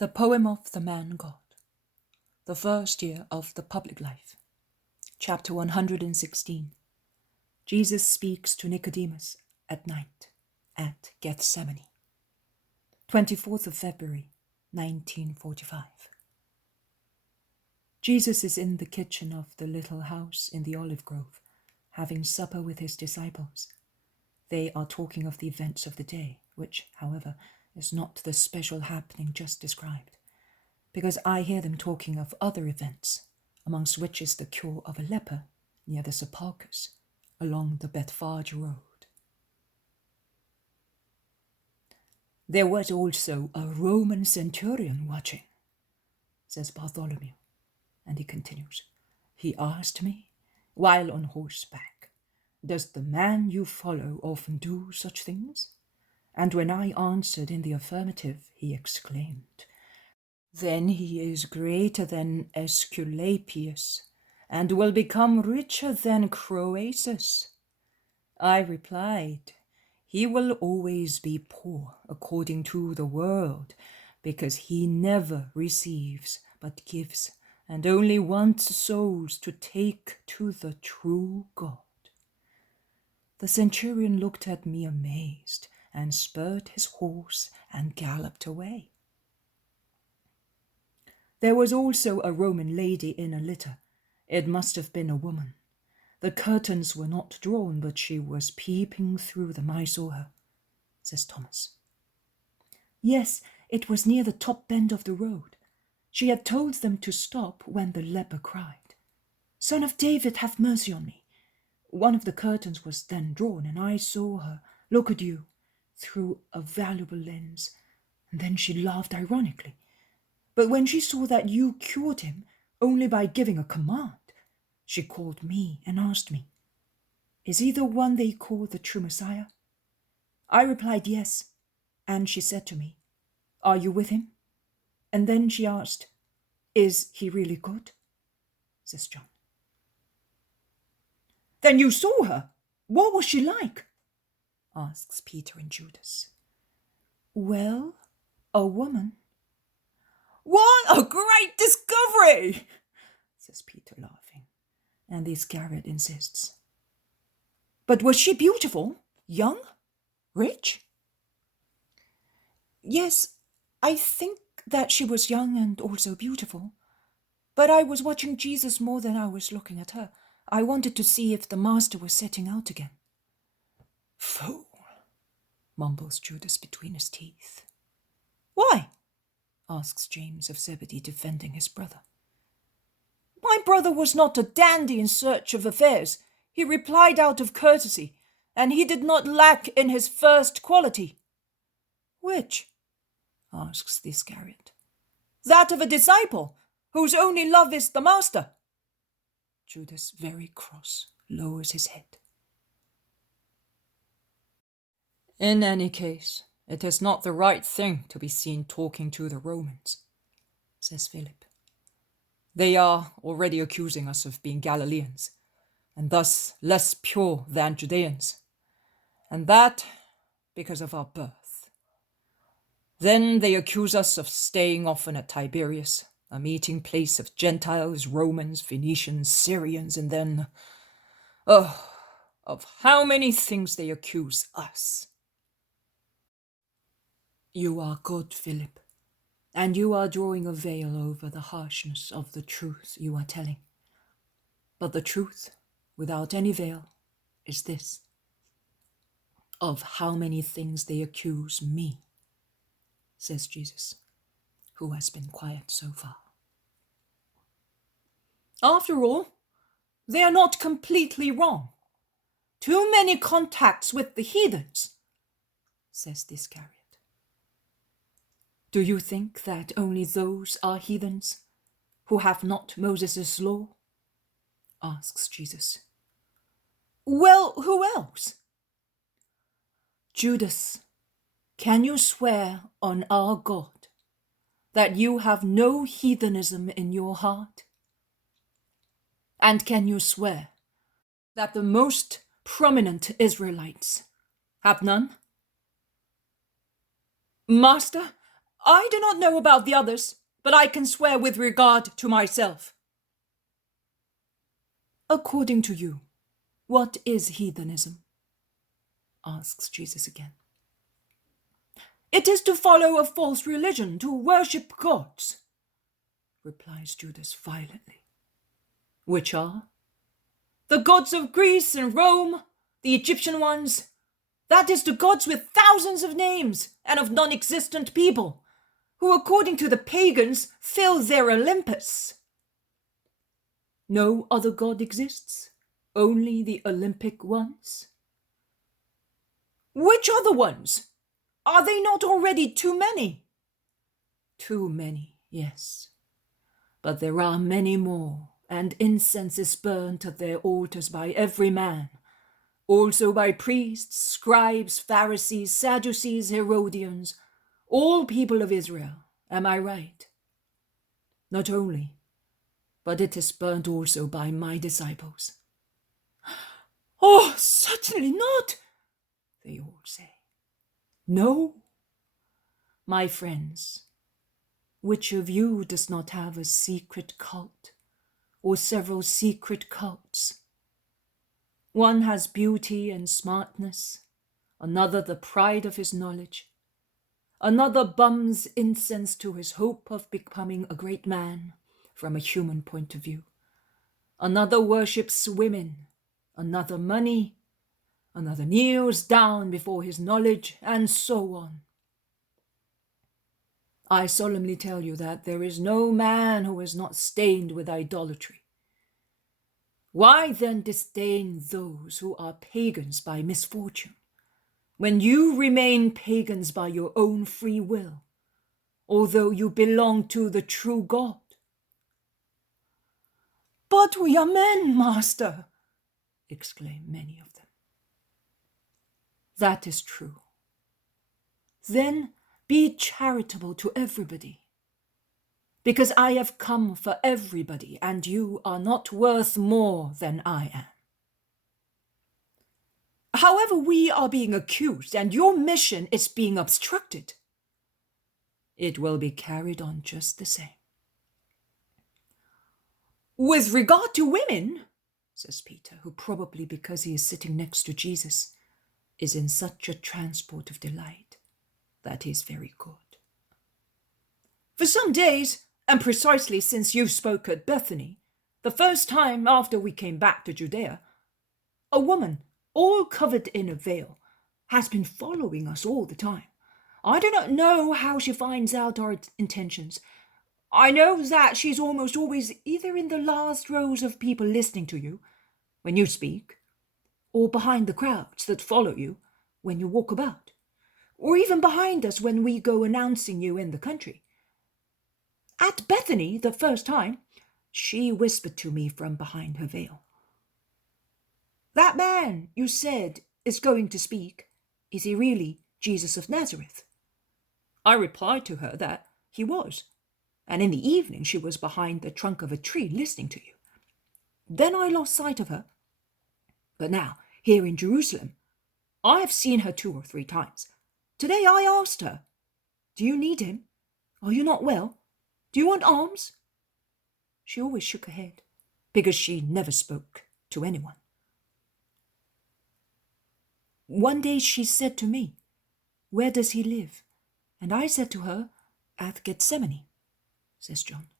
The Poem of the Man God, the first year of the public life. Chapter 116. Jesus speaks to Nicodemus at night at Gethsemane. 24th of February, 1945. Jesus is in the kitchen of the little house in the olive grove, having supper with his disciples. They are talking of the events of the day, which, however, is not the special happening just described, because I hear them talking of other events, amongst which is the cure of a leper near the sepulchres, along the Bethphage road. There was also a Roman centurion watching, says Bartholomew, and he continues. He asked me, while on horseback, does the man you follow often do such things? And when I answered in the affirmative, he exclaimed, then he is greater than Aesculapius, and will become richer than Croesus. I replied, he will always be poor according to the world, because he never receives but gives, and only wants souls to take to the true God. The centurion looked at me amazed, and spurred his horse and galloped away. There was also a Roman lady in a litter. It must have been a woman. The curtains were not drawn, but she was peeping through them. I saw her, says Thomas. Yes, it was near the top bend of the road. She had told them to stop when the leper cried, Son of David, have mercy on me. One of the curtains was then drawn, and I saw her look at you through a valuable lens, and then she laughed ironically. But when she saw that you cured him only by giving a command, she called me and asked me, is he the one they call the true Messiah? I replied yes, and she said to me, are you with him? And then she asked, is he really good? Says John. Then you saw her. What was she like? Asks Peter and Judas. Well, a woman. What a great discovery, says Peter, laughing. And the Iscariot insists. But was she beautiful, young, rich? Yes, I think that she was young and also beautiful. But I was watching Jesus more than I was looking at her. I wanted to see if the master was setting out again. Fool, mumbles Judas between his teeth. Why? Asks James of Zebedee, defending his brother. My brother was not a dandy in search of affairs. He replied out of courtesy, and he did not lack in his first quality. Which? Asks the Iscariot. That of a disciple, whose only love is the master. Judas, very cross, lowers his head. In any case, it is not the right thing to be seen talking to the Romans, says Philip. They are already accusing us of being Galileans, and thus less pure than Judeans, and that because of our birth. Then they accuse us of staying often at Tiberias, a meeting place of Gentiles, Romans, Phoenicians, Syrians, and then, of how many things they accuse us. You are good, Philip, and you are drawing a veil over the harshness of the truth you are telling. But the truth, without any veil, is this: of how many things they accuse me, says Jesus, who has been quiet so far. After all, they are not completely wrong. Too many contacts with the heathens, says the Iscariot. Do you think that only those are heathens who have not Moses' law? Asks Jesus. Well, who else? Judas, can you swear on our God that you have no heathenism in your heart? And can you swear that the most prominent Israelites have none? Master, I do not know about the others, but I can swear with regard to myself. According to you, what is heathenism? Asks Jesus again. It is to follow a false religion, to worship gods, replies Judas violently. Which are? The gods of Greece and Rome, the Egyptian ones. That is, the gods with thousands of names and of non-existent people, who, according to the pagans, fill their Olympus. No other god exists, only the Olympic ones. Which other ones? Are they not already too many? Too many, yes. But there are many more, and incense is burnt at their altars by every man, also by priests, scribes, Pharisees, Sadducees, Herodians, all people of Israel. Am I right? Not only, but it is burnt also by my disciples. Oh, certainly not, they all say. No, my friends, which of you does not have a secret cult, or several secret cults? One has beauty and smartness, another the pride of his knowledge, another bums incense to his hope of becoming a great man from a human point of view, another worships women, another money, another kneels down before his knowledge, and so on. I solemnly tell you that there is no man who is not stained with idolatry. Why then disdain those who are pagans by misfortune, when you remain pagans by your own free will, although you belong to the true God? But we are men, Master, exclaim many of them. That is true. Then be charitable to everybody, because I have come for everybody, and you are not worth more than I am. However, we are being accused, and your mission is being obstructed. It will be carried on just the same. With regard to women, says Peter, who probably because he is sitting next to Jesus, is in such a transport of delight that is very good. For some days, and precisely since you spoke at Bethany, the first time after we came back to Judea, a woman, all covered in a veil, has been following us all the time. I do not know how she finds out our intentions. I know that she's almost always either in the last rows of people listening to you when you speak, or behind the crowds that follow you when you walk about, or even behind us when we go announcing you in the country. At Bethany, the first time, she whispered to me from behind her veil, "That man you said is going to speak, is he really Jesus of Nazareth?" I replied to her that he was, and in the evening she was behind the trunk of a tree listening to you. Then I lost sight of her. But now, here in Jerusalem, I have seen her 2 or 3 times. Today I asked her, "Do you need him? Are you not well? Do you want alms?" She always shook her head, because she never spoke to anyone. One day she said to me, "Where does he live?" And I said to her, "At Gethsemane," says John.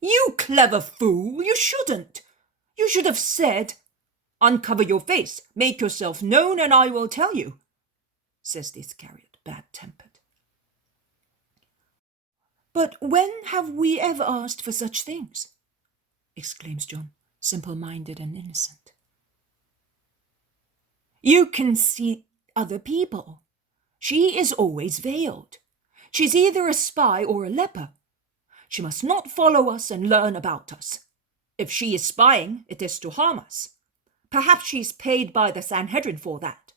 "You clever fool, you shouldn't. You should have said, 'Uncover your face, make yourself known, and I will tell you,'" says the Iscariot, bad-tempered. "But when have we ever asked for such things?" exclaims John, simple-minded and innocent. "You can see other people. She is always veiled. She's either a spy or a leper. She must not follow us and learn about us. If she is spying, it is to harm us. Perhaps she's paid by the Sanhedrin for that."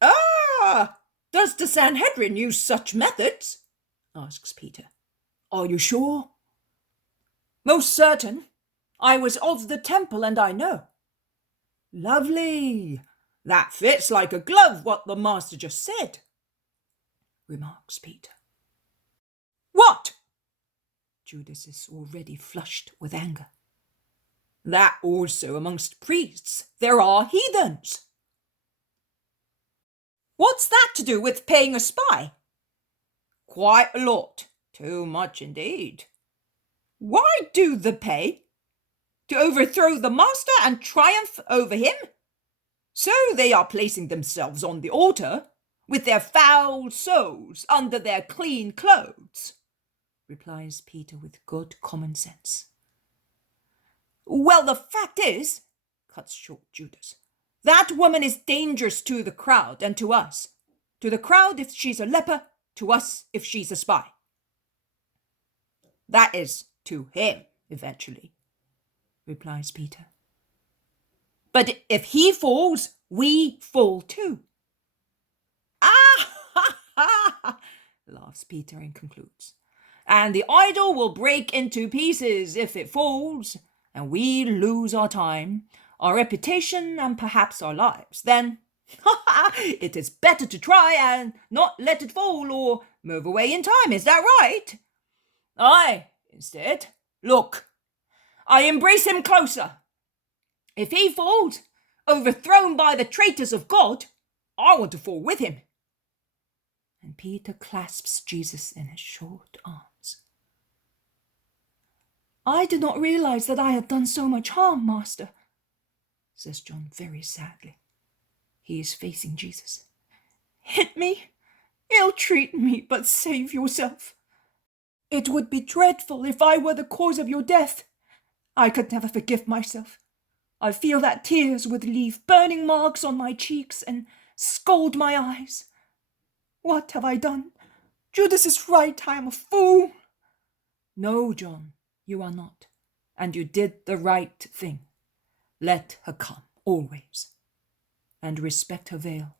"Ah, does the Sanhedrin use such methods?" asks Peter. "Are you sure?" "Most certain. I was of the temple and I know." "Lovely. That fits like a glove what the master just said." remarks Peter. What? Judas is already flushed with anger. That also amongst priests there are heathens. What's that to do with paying a spy? Quite a lot. Too much indeed. Why do the pay? To overthrow the master and triumph over him? So they are placing themselves on the altar, with their foul souls under their clean clothes, replies Peter with good common sense. Well, the fact is, cuts short Judas, that woman is dangerous to the crowd and to us. To the crowd if she's a leper, to us if she's a spy. That is, to him, eventually, replies Peter. But if he falls, we fall too. Ah, ha, ha, laughs Peter and concludes. And the idol will break into pieces if it falls, and we lose our time, our reputation, and perhaps our lives. Then, it is better to try and not let it fall or move away in time. Is that right? Instead, look, I embrace him closer. If he falls, overthrown by the traitors of God, I want to fall with him. And Peter clasps Jesus in his short arms. I did not realize that I had done so much harm, Master, says John very sadly. He is facing Jesus. Hit me, ill-treat me, but save yourself. It would be dreadful if I were the cause of your death. I could never forgive myself. I feel that tears would leave burning marks on my cheeks and scald my eyes. What have I done? Judas is right, I am a fool. No, John, you are not, and you did the right thing. Let her come, always, and respect her veil.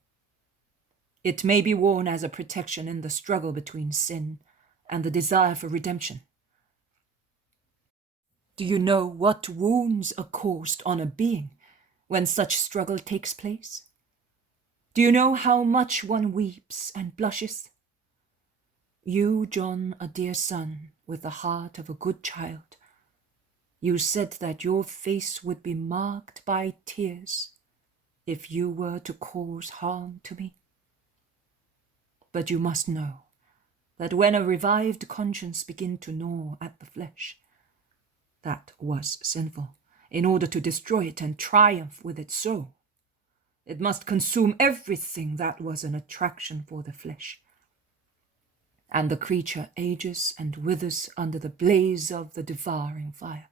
It may be worn as a protection in the struggle between sin and the desire for redemption. Do you know what wounds are caused on a being when such struggle takes place? Do you know how much one weeps and blushes? You, John, a dear son, with the heart of a good child, you said that your face would be marked by tears if you were to cause harm to me. But you must know that when a revived conscience begins to gnaw at the flesh, that was sinful, in order to destroy it and triumph with its soul, it must consume everything that was an attraction for the flesh. And the creature ages and withers under the blaze of the devouring fire.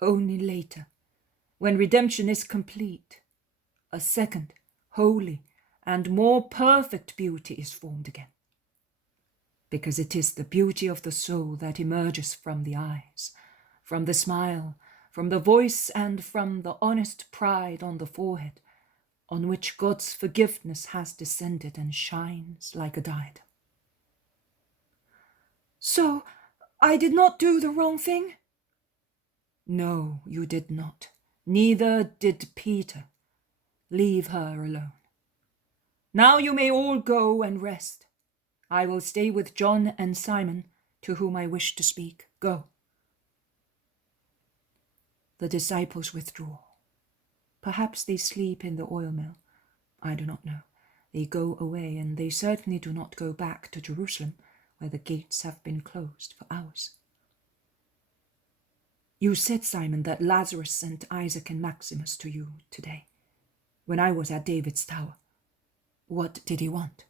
Only later, when redemption is complete, a second, holy, and more perfect beauty is formed again. Because it is the beauty of the soul that emerges from the eyes, from the smile, from the voice, and from the honest pride on the forehead, on which God's forgiveness has descended and shines like a diadem. So, I did not do the wrong thing? No, you did not. Neither did Peter. Leave her alone. Now you may all go and rest. I will stay with John and Simon, to whom I wish to speak. Go. The disciples withdraw. Perhaps they sleep in the oil mill. I do not know. They go away, and they certainly do not go back to Jerusalem, where the gates have been closed for hours. You said, Simon, that Lazarus sent Isaac and Maximus to you today, when I was at David's tower. What did he want?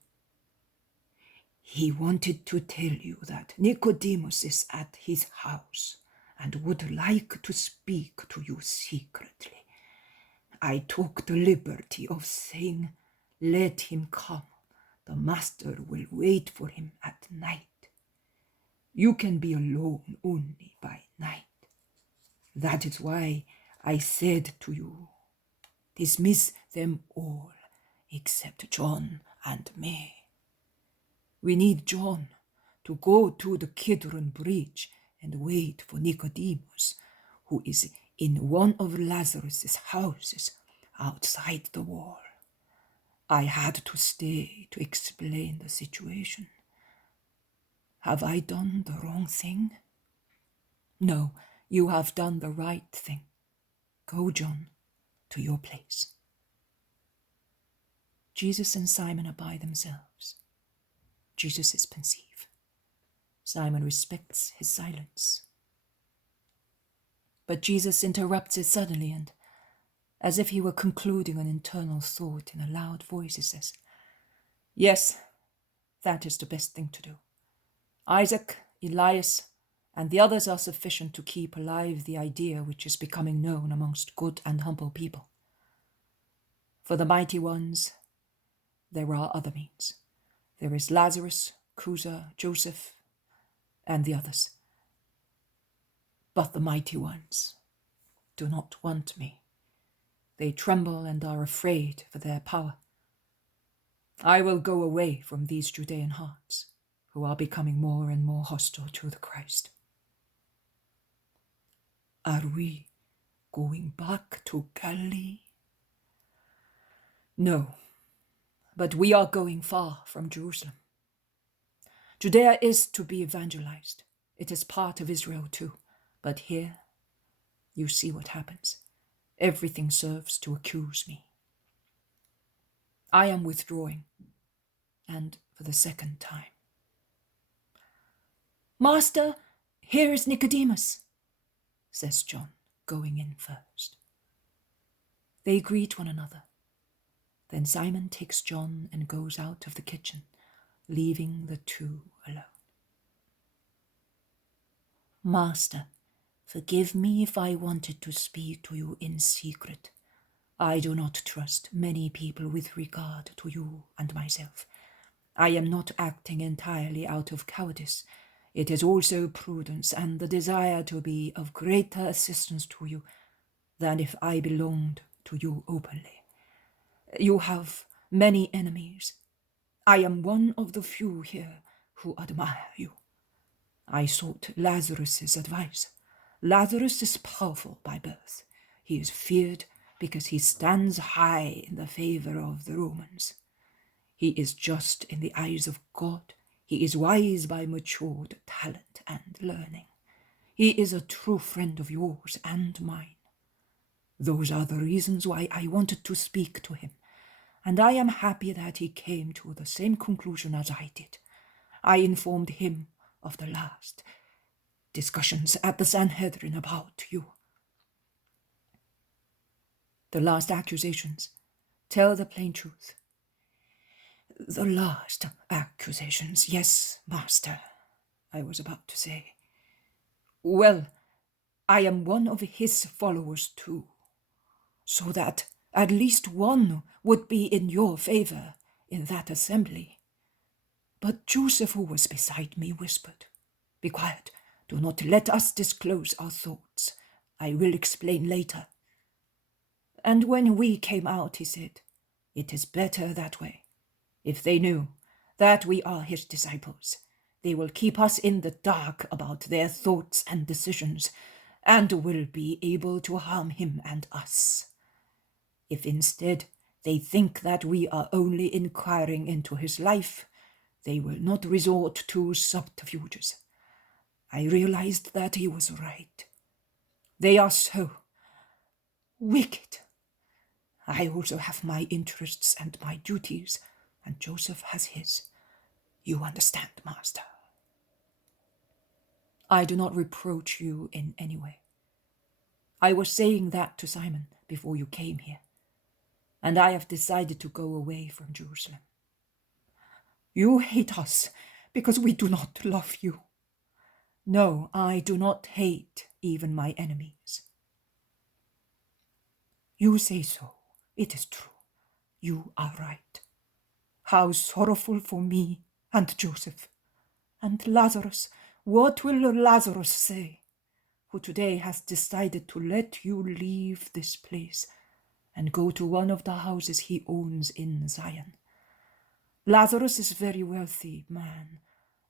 He wanted to tell you that Nicodemus is at his house and would like to speak to you secretly. I took the liberty of saying, let him come. The master will wait for him at night. You can be alone only by night. That is why I said to you, dismiss them all except John and me. We need John to go to the Kidron bridge and wait for Nicodemus, who is in one of Lazarus's houses outside the wall. I had to stay to explain the situation. Have I done the wrong thing? No, you have done the right thing. Go, John, to your place. Jesus and Simon are by themselves. Jesus is pensive. Simon respects his silence. But Jesus interrupts it suddenly and, as if he were concluding an internal thought in a loud voice, he says, "Yes, that is the best thing to do. Isaac, Elias, and the others are sufficient to keep alive the idea which is becoming known amongst good and humble people. For the mighty ones, there are other means. There is Lazarus, Cusa, Joseph, and the others. But the mighty ones do not want me. They tremble and are afraid for their power. I will go away from these Judean hearts, who are becoming more and more hostile to the Christ." "Are we going back to Galilee?" "No, but we are going far from Jerusalem. Judea is to be evangelized. It is part of Israel too. But here, you see what happens. Everything serves to accuse me. I am withdrawing, and for the second time." "Master, here is Nicodemus," says John, going in first. They greet one another. Then Simon takes John and goes out of the kitchen, leaving the two alone. "Master, forgive me if I wanted to speak to you in secret. I do not trust many people with regard to you and myself. I am not acting entirely out of cowardice. It is also prudence and the desire to be of greater assistance to you than if I belonged to you openly. You have many enemies. I am one of the few here who admire you. I sought Lazarus's advice. Lazarus is powerful by birth. He is feared because he stands high in the favor of the Romans. He is just in the eyes of God. He is wise by matured talent and learning. He is a true friend of yours and mine. Those are the reasons why I wanted to speak to him, and I am happy that he came to the same conclusion as I did. I informed him of the last discussions at the Sanhedrin about you. The last accusations tell the plain truth." "The last accusations, yes, Master," I was about to say. "Well, I am one of his followers too, so that at least one would be in your favor in that assembly." But Joseph, who was beside me, whispered, "Be quiet. Do not let us disclose our thoughts. I will explain later." And when we came out, he said, "It is better that way. If they knew that we are his disciples, they will keep us in the dark about their thoughts and decisions, and will be able to harm him and us. If instead they think that we are only inquiring into his life, they will not resort to subterfuges." I realized that he was right. They are so wicked. I also have my interests and my duties, and Joseph has his. You understand, Master. I do not reproach you in any way. I was saying that to Simon before you came here, and I have decided to go away from Jerusalem. You hate us because we do not love you. No, I do not hate even my enemies. You say so. It is true. You are right. How sorrowful for me and Joseph. And Lazarus, what will Lazarus say, who today has decided to let you leave this place and go to one of the houses he owns in Zion? Lazarus is a very wealthy man.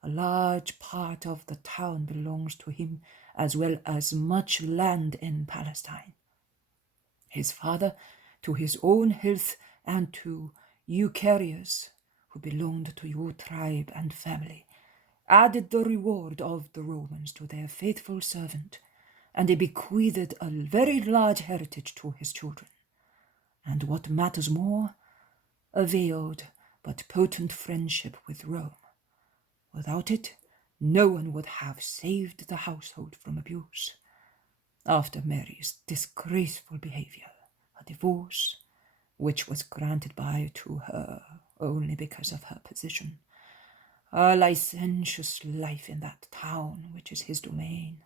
A large part of the town belongs to him, as well as much land in Palestine. His father, to his own health and to You carriers, who belonged to your tribe and family, added the reward of the Romans to their faithful servant, and he bequeathed a very large heritage to his children. And what matters more, a veiled but potent friendship with Rome. Without it, no one would have saved the household from abuse. After Mary's disgraceful behavior, a divorce, which was granted by to her only because of her position, a licentious life in that town which is his domain,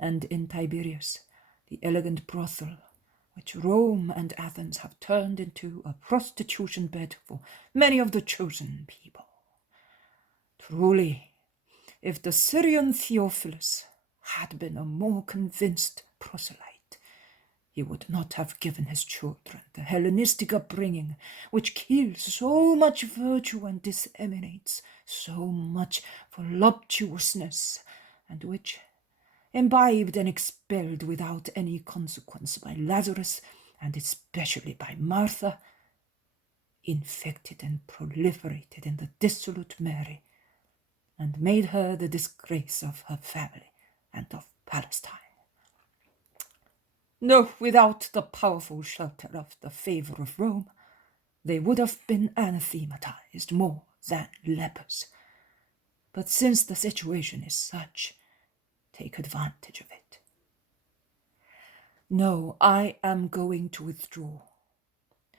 and in Tiberias, the elegant brothel which Rome and Athens have turned into a prostitution bed for many of the chosen people. Truly, if the Syrian Theophilus had been a more convinced proselyte, he would not have given his children the Hellenistic upbringing which kills so much virtue and disseminates so much voluptuousness, and which, imbibed and expelled without any consequence by Lazarus, and especially by Martha, infected and proliferated in the dissolute Mary, and made her the disgrace of her family and of Palestine. No, without the powerful shelter of the favor of Rome, they would have been anathematized more than lepers. But since the situation is such, take advantage of it. No, I am going to withdraw.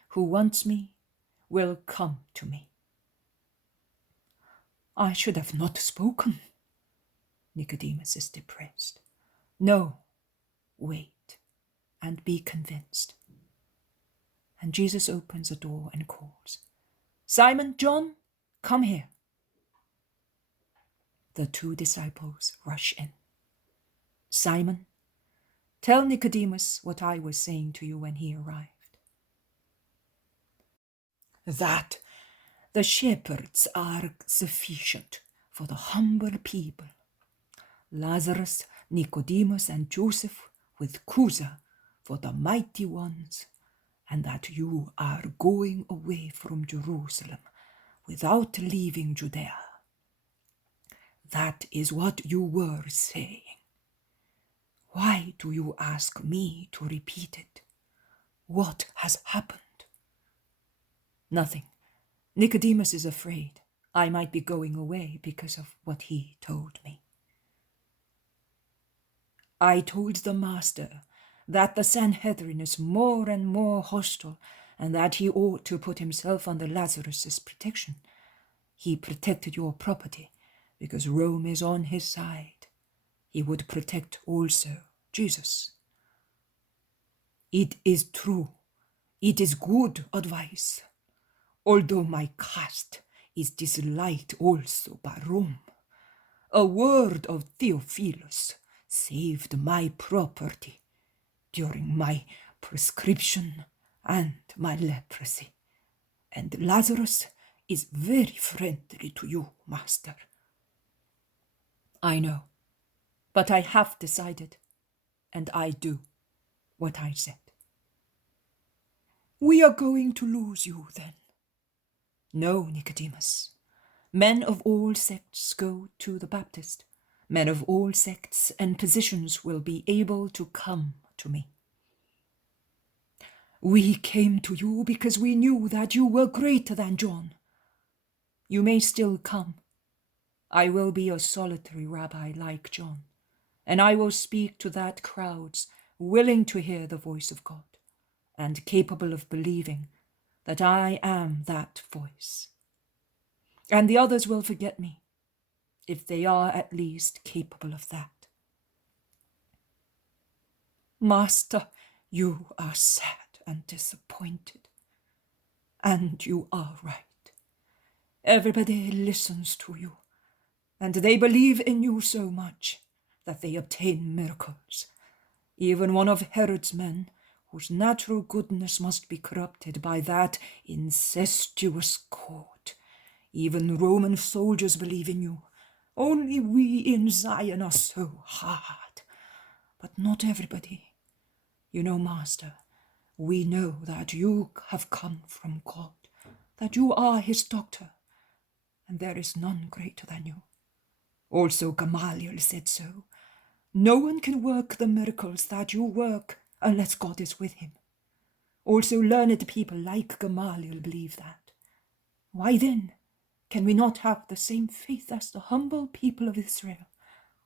Who wants me will come to me. I should have not spoken. Nicodemus is depressed. No, wait, and be convinced. And Jesus opens a door and calls, Simon, John, come here. The two disciples rush in. Simon, tell Nicodemus what I was saying to you when he arrived. That the shepherds are sufficient for the humble people. Lazarus, Nicodemus, and Joseph with Cusa for the mighty ones, and that you are going away from Jerusalem without leaving Judea. That is what you were saying. Why do you ask me to repeat it? What has happened? Nothing. Nicodemus is afraid I might be going away because of what he told me. I told the master that the Sanhedrin is more and more hostile and that he ought to put himself under Lazarus's protection. He protected your property because Rome is on his side. He would protect also Jesus. It is true. It is good advice, although my caste is disliked also by Rome. A word of Theophilus saved my property during my prescription and my leprosy, and Lazarus is very friendly to you, master. I know, but I have decided, and I do what I said. We are going to lose you then. No, Nicodemus. Men of all sects go to the Baptist. Men of all sects and positions will be able to come to me. We came to you because we knew that you were greater than John. You may still come. I will be a solitary rabbi like John, and I will speak to that crowds willing to hear the voice of God and capable of believing that I am that voice. And the others will forget me, if they are at least capable of that. Master, you are sad and disappointed, and you are right. Everybody listens to you, and they believe in you so much that they obtain miracles. Even one of Herod's men, whose natural goodness must be corrupted by that incestuous court. Even Roman soldiers believe in you. Only we in Zion are so hard. But not everybody. You know, Master, we know that you have come from God, that you are his doctor, and there is none greater than you. Also Gamaliel said so. No one can work the miracles that you work unless God is with him. Also learned people like Gamaliel believe that. Why then can we not have the same faith as the humble people of Israel?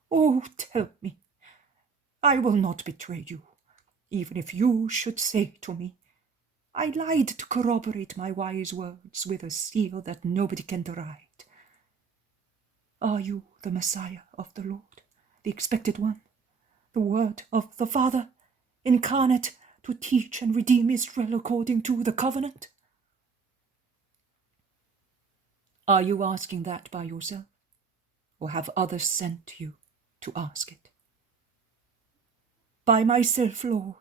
Oh, tell me. I will not betray you, even if you should say to me, I lied to corroborate my wise words with a seal that nobody can deride. Are you the Messiah of the Lord, the expected one, the Word of the Father, incarnate to teach and redeem Israel according to the covenant? Are you asking that by yourself, or have others sent you to ask it? By myself, Lord.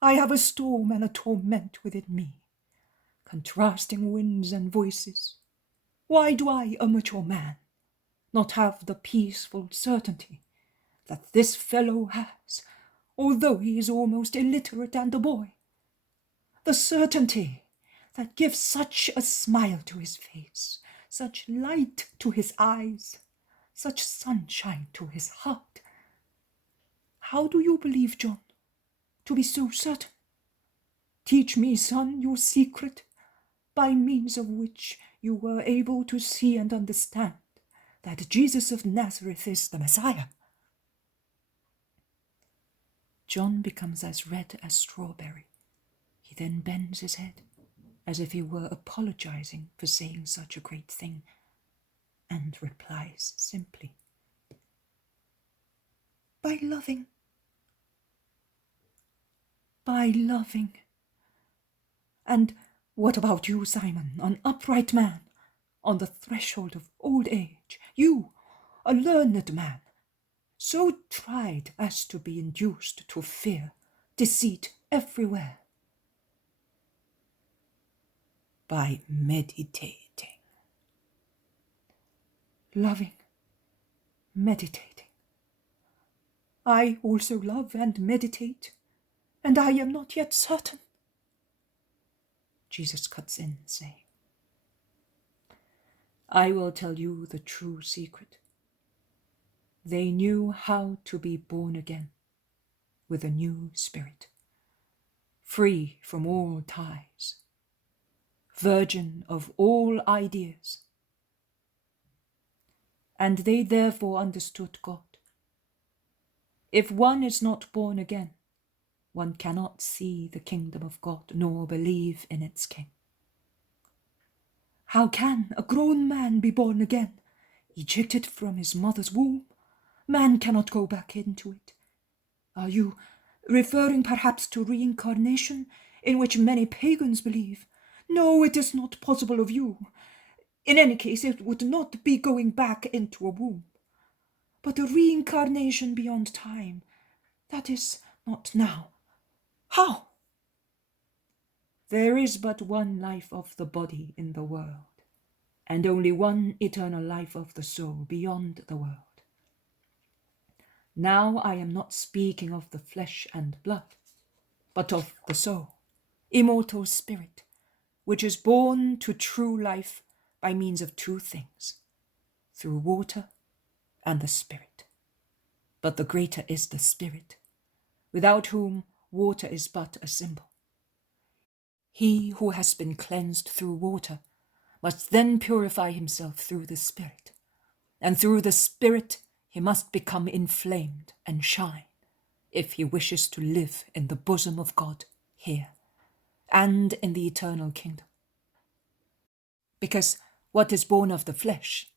I have a storm and a torment within me, contrasting winds and voices. Why do I, a mature man, not have the peaceful certainty that this fellow has, although he is almost illiterate and a boy? The certainty that gives such a smile to his face, such light to his eyes, such sunshine to his heart. How do you believe, John, to be so certain? Teach me, son, your secret, by means of which you were able to see and understand that Jesus of Nazareth is the Messiah. John becomes as red as strawberry. He then bends his head, as if he were apologizing for saying such a great thing, and replies simply, By loving. By loving. And what about you, Simon, an upright man, on the threshold of old age? You, a learned man, so tried as to be induced to fear deceit everywhere. By meditating. Loving, meditating. I also love and meditate, and I am not yet certain. Jesus cuts in, saying, I will tell you the true secret. They knew how to be born again with a new spirit, free from all ties, virgin of all ideas. And they therefore understood God. If one is not born again, one cannot see the kingdom of God nor believe in its king. How can a grown man be born again, ejected from his mother's womb? Man cannot go back into it. Are you referring perhaps to reincarnation, in which many pagans believe? No, it is not possible of you. In any case, it would not be going back into a womb, but a reincarnation beyond time. That is not now. How? There is but one life of the body in the world, and only one eternal life of the soul beyond the world. Now I am not speaking of the flesh and blood, but of the soul, immortal spirit, which is born to true life by means of two things, through water and the Spirit. But the greater is the Spirit, without whom water is but a symbol. He who has been cleansed through water must then purify himself through the Spirit, and through the Spirit he must become inflamed and shine, if he wishes to live in the bosom of God here, and in the eternal kingdom. Because what is born of the flesh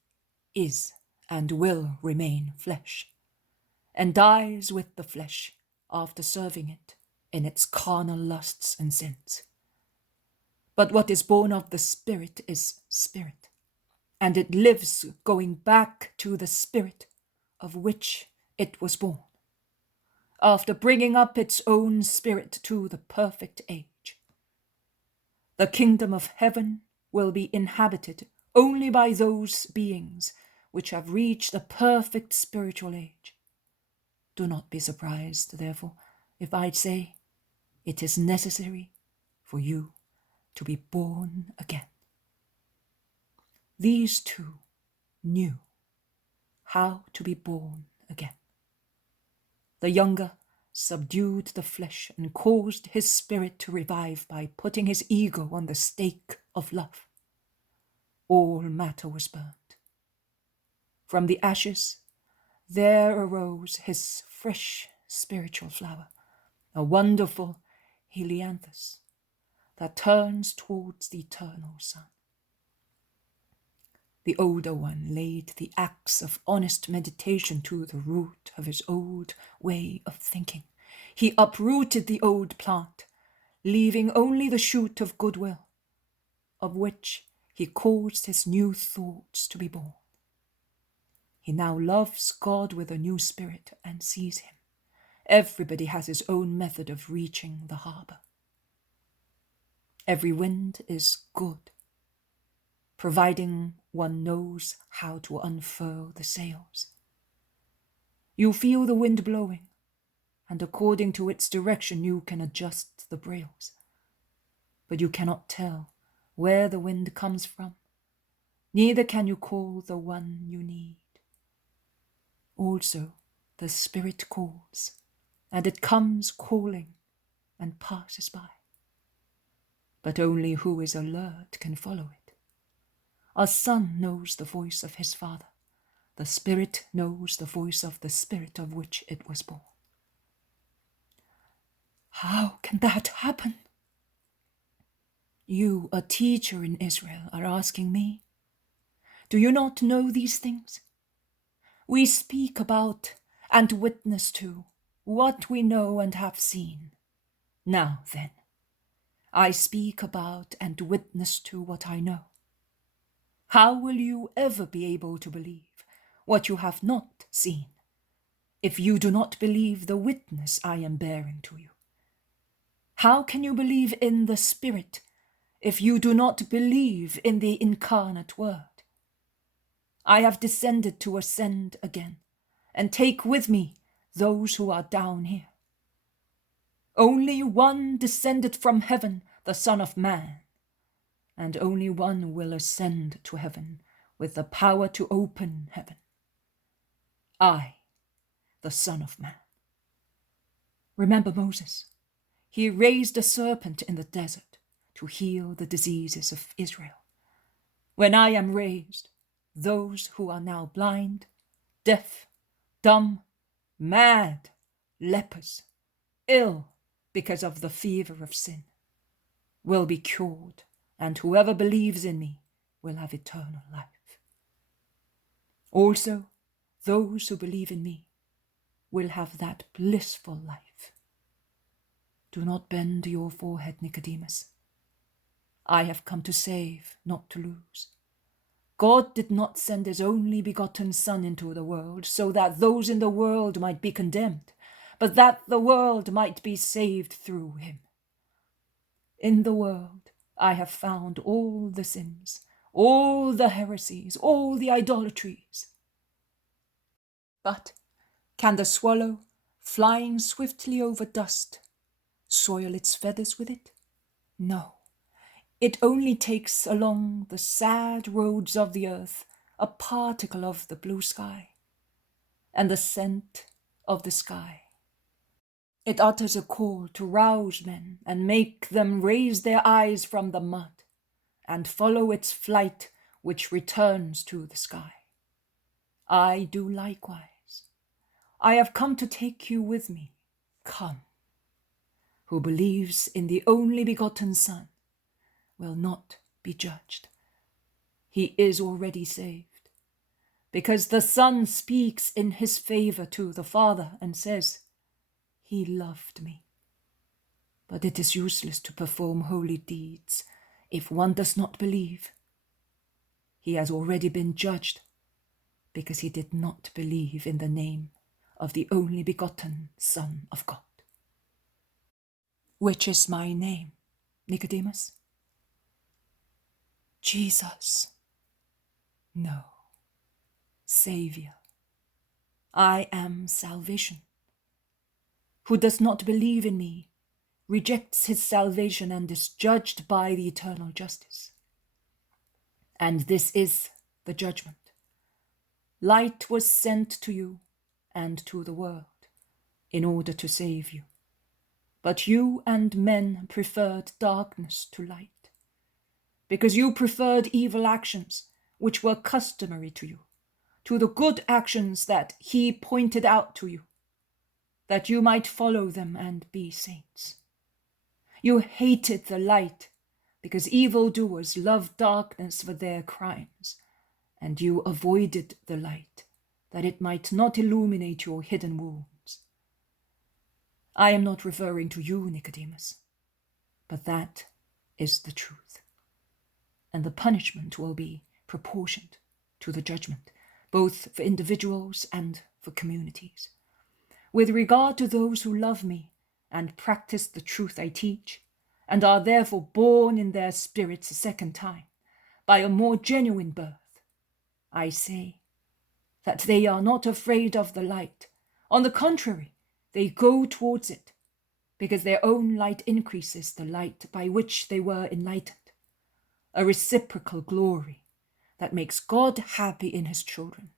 is and will remain flesh, and dies with the flesh after serving it in its carnal lusts and sins. But what is born of the Spirit is spirit, and it lives going back to the Spirit of which it was born, after bringing up its own spirit to the perfect age. The kingdom of heaven will be inhabited only by those beings which have reached the perfect spiritual age. Do not be surprised, therefore, if I say it is necessary for you to be born again. These two knew how to be born again. The younger subdued the flesh and caused his spirit to revive by putting his ego on the stake of love. All matter was burned. From the ashes there arose his fresh spiritual flower, a wonderful helianthus that turns towards the eternal sun. The older one laid the axe of honest meditation to the root of his old way of thinking. He uprooted the old plant, leaving only the shoot of goodwill, of which he caused his new thoughts to be born. He now loves God with a new spirit and sees him. Everybody has his own method of reaching the harbor. Every wind is good, providing one knows how to unfurl the sails. You feel the wind blowing, and according to its direction you can adjust the brails. But you cannot tell where the wind comes from, neither can you call the one you need. Also, the Spirit calls, and it comes calling and passes by. But only who is alert can follow it. A son knows the voice of his father. The Spirit knows the voice of the Spirit of which it was born. How can that happen? You, a teacher in Israel, are asking me. Do you not know these things? We speak about and witness to what we know and have seen. Now then, I speak about and witness to what I know. How will you ever be able to believe what you have not seen, if you do not believe the witness I am bearing to you? How can you believe in the Spirit if you do not believe in the incarnate Word? I have descended to ascend again, and take with me those who are down here. Only one descended from heaven, the Son of Man, and only one will ascend to heaven with the power to open heaven. I, the Son of Man. Remember Moses. He raised a serpent in the desert to heal the diseases of Israel. When I am raised, those who are now blind, deaf, dumb, mad, lepers, ill because of the fever of sin, will be cured, and whoever believes in me will have eternal life. Also, those who believe in me will have that blissful life. Do not bend your forehead, Nicodemus. I have come to save, not to lose. God did not send his only begotten Son into the world so that those in the world might be condemned, but that the world might be saved through him. In the world I have found all the sins, all the heresies, all the idolatries. But can the swallow, flying swiftly over dust, soil its feathers with it? No. It only takes along the sad roads of the earth a particle of the blue sky and the scent of the sky. It utters a call to rouse men and make them raise their eyes from the mud and follow its flight which returns to the sky. I do likewise. I have come to take you with me. Come. Who believes in the only begotten Son will not be judged. He is already saved, because the Son speaks in his favor to the Father and says, He loved me. But it is useless to perform holy deeds if one does not believe. He has already been judged because he did not believe in the name of the only begotten Son of God. Which is my name, Nicodemus? Jesus. No. Savior. I am salvation. Who does not believe in me rejects his salvation and is judged by the eternal justice. And this is the judgment. Light was sent to you and to the world in order to save you. But you and men preferred darkness to light, because you preferred evil actions which were customary to you, to the good actions that he pointed out to you, that you might follow them and be saints. You hated the light because evildoers love darkness for their crimes, and you avoided the light that it might not illuminate your hidden wounds. I am not referring to you, Nicodemus, but that is the truth. And the punishment will be proportioned to the judgment, both for individuals and for communities. With regard to those who love me and practice the truth I teach, and are therefore born in their spirits a second time, by a more genuine birth, I say that they are not afraid of the light. On the contrary, they go towards it, because their own light increases the light by which they were enlightened, a reciprocal glory that makes God happy in his children,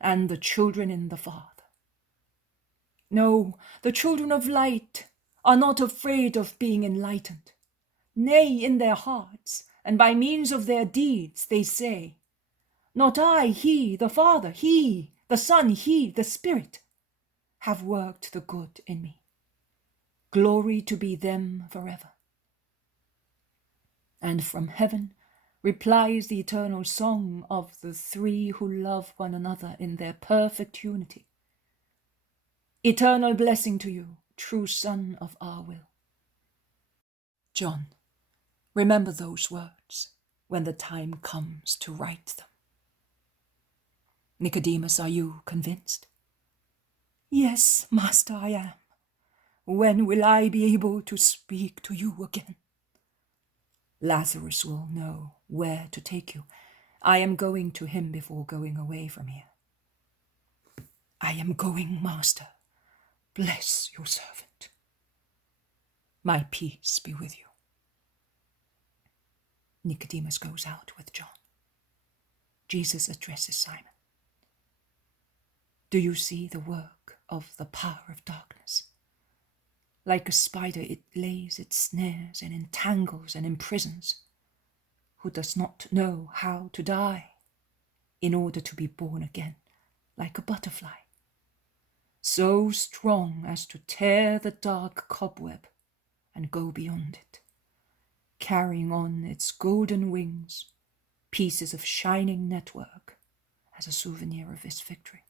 and the children in the Father. No, the children of light are not afraid of being enlightened. Nay, in their hearts, and by means of their deeds, they say, not I, he, the Father, he, the Son, he, the Spirit, have worked the good in me. Glory to be them forever. And from heaven replies the eternal song of the three who love one another in their perfect unity. Eternal blessing to you, true Son of our will. John, remember those words when the time comes to write them. Nicodemus, are you convinced? Yes, Master, I am. When will I be able to speak to you again? Lazarus will know where to take you. I am going to him before going away from here. I am going, Master. Bless your servant. My peace be with you. Nicodemus goes out with John. Jesus addresses Simon. Do you see the work of the power of darkness? Like a spider, it lays its snares and entangles and imprisons, who does not know how to die in order to be born again, like a butterfly, so strong as to tear the dark cobweb and go beyond it, carrying on its golden wings pieces of shining network as a souvenir of its victory,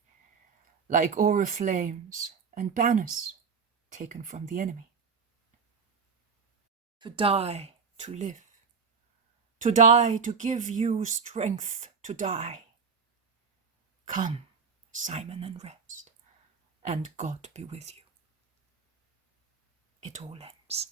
like oriflammes and banners taken from the enemy. To die, to live. To die, to give you strength to die. Come, Simon, and rest, and God be with you. It all ends.